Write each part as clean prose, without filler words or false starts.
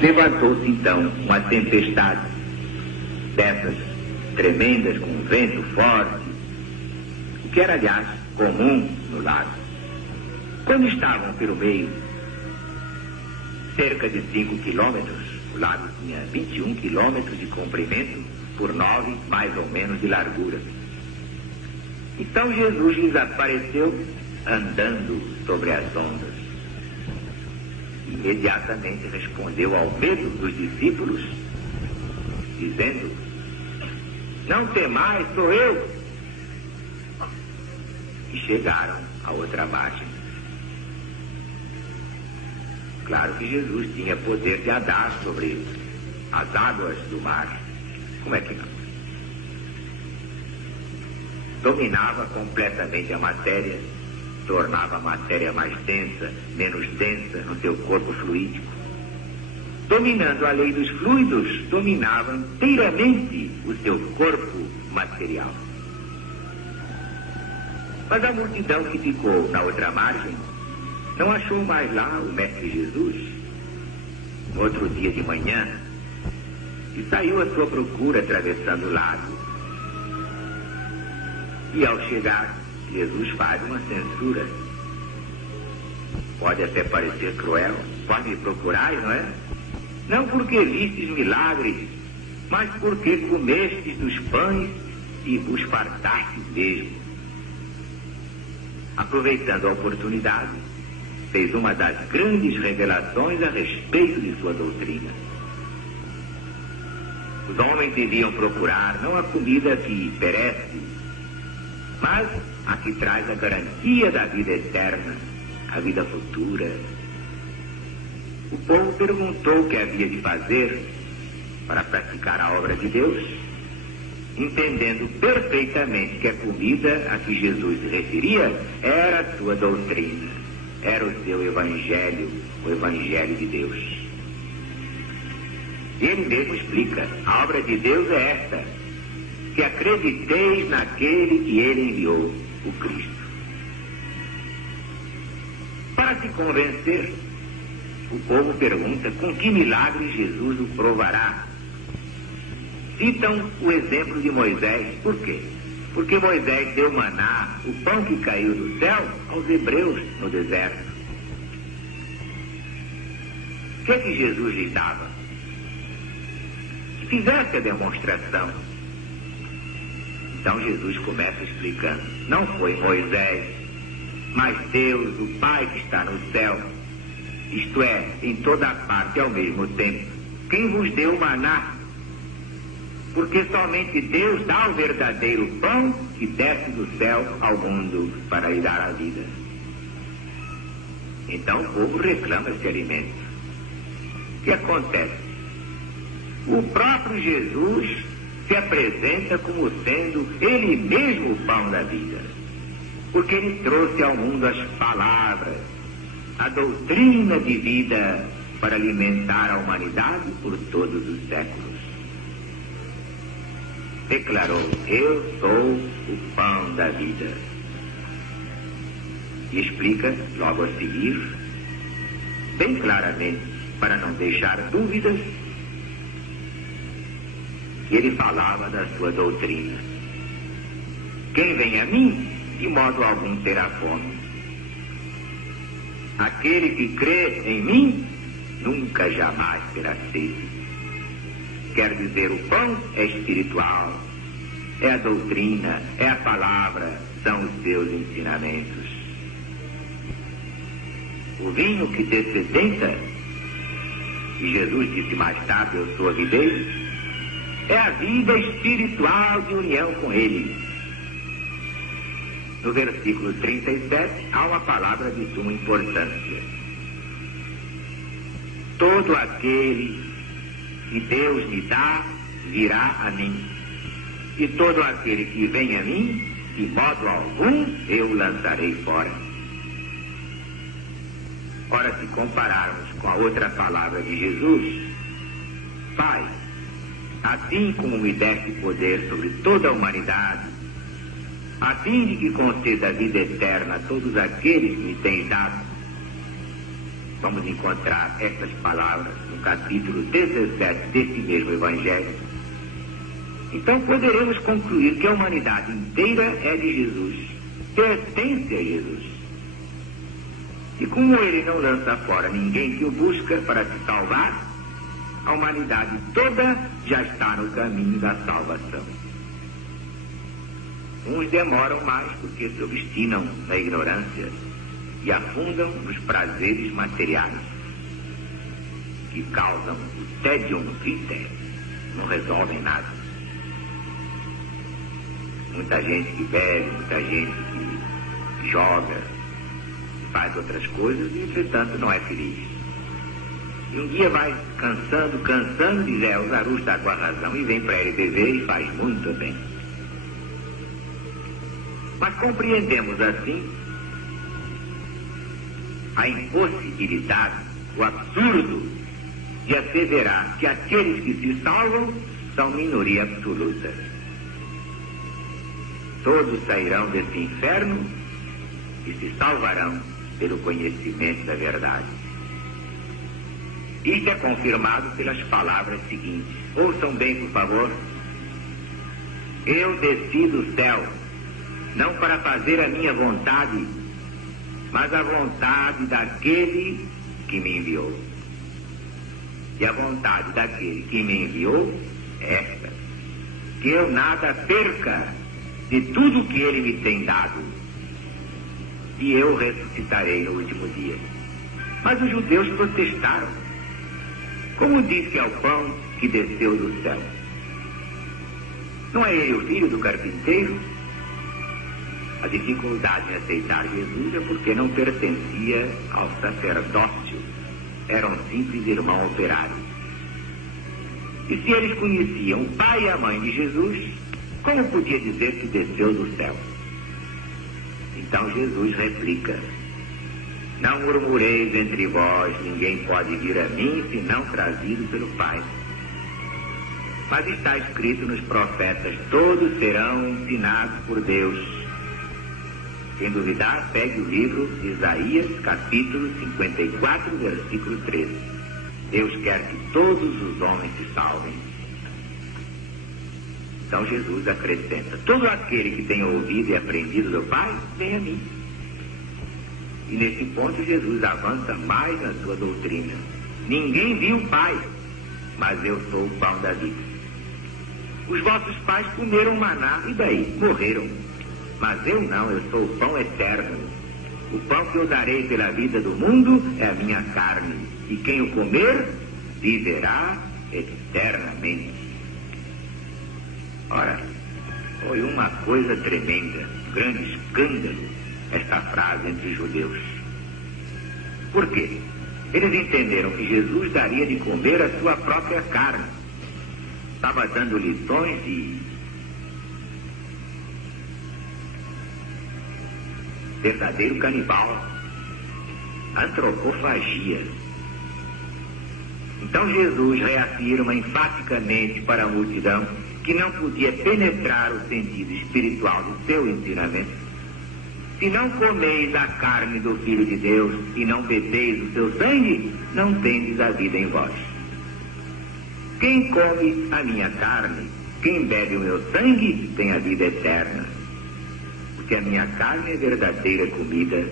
Levantou-se então uma tempestade dessas tremendas, com vento forte, o que era, aliás, comum no lago. Quando estavam pelo meio, cerca de 5 quilômetros, o lago tinha 21 quilômetros de comprimento por 9, mais ou menos, de largura. Então Jesus lhes apareceu andando sobre as ondas. Imediatamente respondeu ao medo dos discípulos, dizendo: não temais, sou eu. E chegaram à outra margem. Claro que Jesus tinha poder de andar sobre as águas do mar. Como é que não? Dominava completamente a matéria, tornava a matéria mais densa, menos densa no seu corpo fluídico. Dominando a lei dos fluidos, dominava inteiramente o seu corpo material. Mas a multidão que ficou na outra margem não achou mais lá o Mestre Jesus. No outro dia de manhã, e saiu à sua procura atravessando o lago. E ao chegar, Jesus faz uma censura. Pode até parecer cruel, pode me procurar, não é? Não porque vistes milagres, mas porque comestes dos pães e vos fartastes mesmo. Aproveitando a oportunidade, fez uma das grandes revelações a respeito de sua doutrina. Os homens deviam procurar não a comida que perece, mas a que traz a garantia da vida eterna, a vida futura. O povo perguntou o que havia de fazer para praticar a obra de Deus, entendendo perfeitamente que a comida a que Jesus se referia era a sua doutrina, era o seu evangelho, o evangelho de Deus. E ele mesmo explica: a obra de Deus é esta, que acrediteis naquele que ele enviou, o Cristo. Para se convencer, o povo pergunta com que milagre Jesus o provará. Citam o exemplo de Moisés. Por quê? Porque Moisés deu maná, o pão que caiu do céu, aos hebreus no deserto. O que é que Jesus lhes dava? Que fizesse a demonstração. Então Jesus começa explicando: não foi Moisés, mas Deus, o Pai que está no céu, isto é, em toda parte ao mesmo tempo, quem vos deu o maná. Porque somente Deus dá o verdadeiro pão que desce do céu ao mundo para lhe dar a vida. Então o povo reclama esse alimento. O que acontece? O próprio Jesus se apresenta como sendo ele mesmo o pão da vida, porque ele trouxe ao mundo as palavras, a doutrina de vida para alimentar a humanidade por todos os séculos. Declarou: eu sou o pão da vida. E explica logo a seguir, bem claramente, para não deixar dúvidas, que ele falava da sua doutrina. Quem vem a mim, de modo algum terá fome. Aquele que crê em mim, nunca jamais terá sede. Quer dizer, o pão é espiritual, é a doutrina, é a palavra, são os seus ensinamentos. O vinho que dessedenta, e Jesus disse mais tarde: eu sou a videira, é a vida espiritual de união com Ele. No versículo 37, há uma palavra de suma importância: todo aquele que Deus me dá, virá a mim. E todo aquele que vem a mim, de modo algum, eu lançarei fora. Ora, se compararmos com a outra palavra de Jesus: Pai, assim como me deste poder sobre toda a humanidade, a fim de que conceda a vida eterna a todos aqueles que me tens dado, vamos encontrar essas palavras no capítulo 17 desse mesmo Evangelho. Então poderemos concluir que a humanidade inteira é de Jesus, pertence a Jesus. E como ele não lança fora ninguém que o busca para se salvar, a humanidade toda já está no caminho da salvação. Uns demoram mais porque se obstinam na ignorância e afundam nos prazeres materiais, que causam o tédio vitae, não resolvem nada. Muita gente que bebe, muita gente que joga, faz outras coisas e, entretanto, não é feliz. E um dia vai cansando, diz, o Zaru está com a razão, e vem para ele beber e faz muito bem. Mas compreendemos assim a impossibilidade, o absurdo de asseverar que aqueles que se salvam são minoria absoluta. Todos sairão desse inferno e se salvarão pelo conhecimento da verdade. Isso é confirmado pelas palavras seguintes. Ouçam bem, por favor. Eu desci do céu, não para fazer a minha vontade, mas a vontade daquele que me enviou. E a vontade daquele que me enviou é esta: que eu nada perca de tudo que ele me tem dado, e eu ressuscitarei no último dia. Mas os judeus protestaram. Como disse ao pão que desceu do céu? Não é ele o filho do carpinteiro? A dificuldade em aceitar Jesus é porque não pertencia ao sacerdócio. Era um simples irmão operário. E se eles conheciam o pai e a mãe de Jesus, como podia dizer que desceu do céu? Então Jesus replica: não murmureis entre vós, ninguém pode vir a mim senão trazido pelo Pai. Mas está escrito nos profetas: todos serão ensinados por Deus. Quem duvidar, pegue o livro de Isaías, capítulo 54, versículo 13. Deus quer que todos os homens se salvem. Então Jesus acrescenta: todo aquele que tem ouvido e aprendido do Pai, vem a mim. E nesse ponto Jesus avança mais na sua doutrina. Ninguém viu o Pai, mas eu sou o pão da vida. Os vossos pais comeram maná e daí morreram. Mas eu não, eu sou o pão eterno. O pão que eu darei pela vida do mundo é a minha carne, e quem o comer viverá eternamente. Ora, foi uma coisa tremenda, um grande escândalo, esta frase entre os judeus. Por quê? Eles entenderam que Jesus daria de comer a sua própria carne. Estava dando lições de verdadeiro canibal, antropofagia. Então Jesus reafirma enfaticamente para a multidão que não podia penetrar o sentido espiritual do seu ensinamento. Se não comeis a carne do Filho de Deus e não bebeis o seu sangue, não tendes a vida em vós. Quem come a minha carne, quem bebe o meu sangue, tem a vida eterna. Porque a minha carne é verdadeira comida,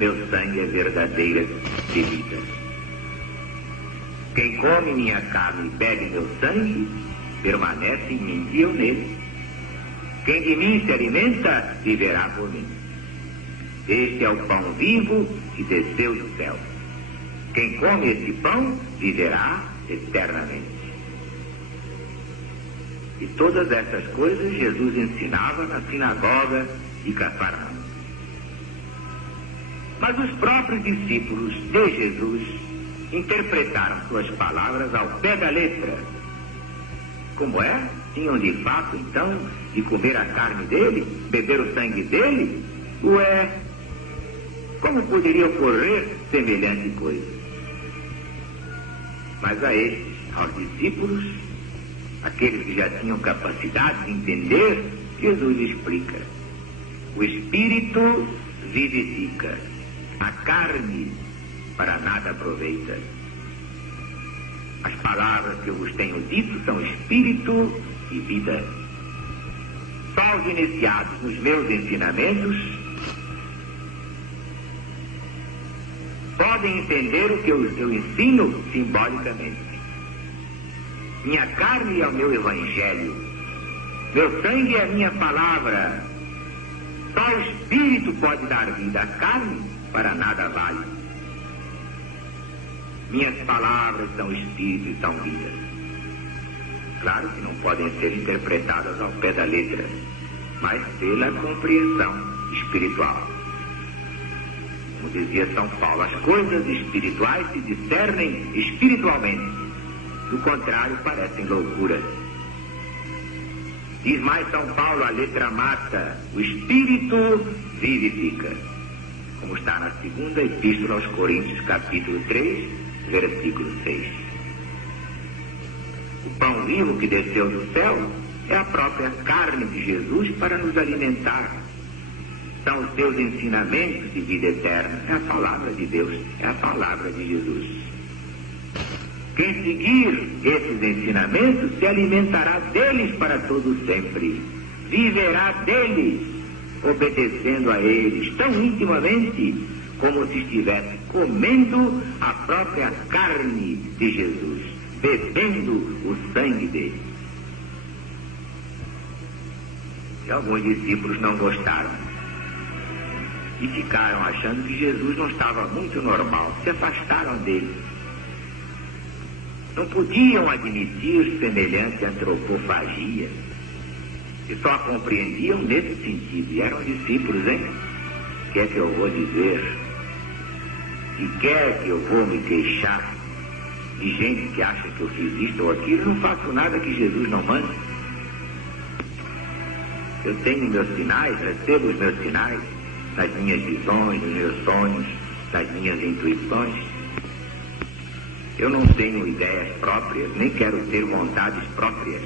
meu sangue é verdadeira bebida. Quem come minha carne e bebe meu sangue, permanece em mim e eu nele. Quem de mim se alimenta, viverá por mim. Este é o pão vivo que desceu do céu. Quem come esse pão, viverá eternamente. E todas essas coisas Jesus ensinava na sinagoga de Cafarnaum. Mas os próprios discípulos de Jesus interpretaram suas palavras ao pé da letra. Como é? Tinham de fato, então, de comer a carne dele, beber o sangue dele? Ué, como poderia ocorrer semelhante coisa? Mas a estes, aos discípulos, aqueles que já tinham capacidade de entender, Jesus explica: o Espírito vivifica, a carne para nada aproveita. As palavras que eu vos tenho dito são espírito e vida. Só os iniciados nos meus ensinamentos podem entender o que eu ensino simbolicamente. Minha carne é o meu evangelho, meu sangue é a minha palavra. Só o espírito pode dar vida, a carne para nada vale. Minhas palavras são espírito e são vida. Claro que não podem ser interpretadas ao pé da letra, mas pela compreensão espiritual. Como dizia São Paulo, as coisas espirituais se discernem espiritualmente. Do contrário, parecem loucura. Diz mais São Paulo, a letra mata, o espírito vivifica. Como está na segunda epístola aos Coríntios, capítulo 3, versículo 6. O pão vivo que desceu do céu é a própria carne de Jesus para nos alimentar. São os seus ensinamentos de vida eterna. É a palavra de Deus, é a palavra de Jesus. Quem seguir esses ensinamentos se alimentará deles para todo sempre. Viverá deles, obedecendo a eles tão intimamente como se estivesse comendo a própria carne de Jesus, bebendo o sangue dele. E alguns discípulos não gostaram e ficaram achando que Jesus não estava muito normal, se afastaram dele. Não podiam admitir semelhante antropofagia e só a compreendiam nesse sentido. E eram discípulos, hein? Quer que eu vou dizer? E quer que eu vou me queixar de gente que acha que eu fiz isto ou aquilo? Não faço nada que Jesus não manda. Eu tenho meus sinais, recebo os meus sinais das minhas visões, dos meus sonhos, das minhas intuições. Eu não tenho ideias próprias, nem quero ter vontades próprias.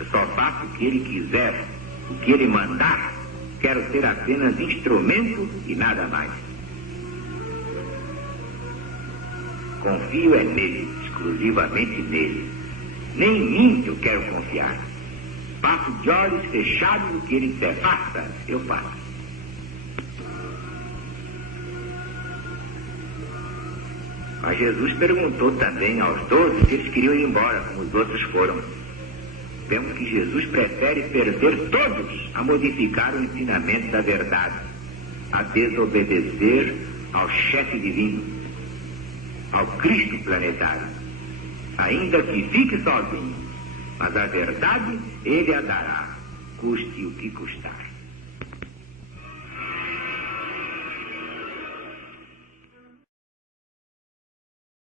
Eu só faço o que ele quiser, o que ele mandar. Quero ser apenas instrumento e nada mais. Confio é nele, exclusivamente nele. Nem em mim eu quero confiar. Faço de olhos fechados o que ele disser. Faça, eu faço. Mas Jesus perguntou também aos 12 se eles queriam ir embora, como os outros foram. Vemos que Jesus prefere perder todos a modificar o ensinamento da verdade, a desobedecer ao chefe divino, ao Cristo planetário, ainda que fique sozinho, mas a verdade ele a dará, custe o que custar.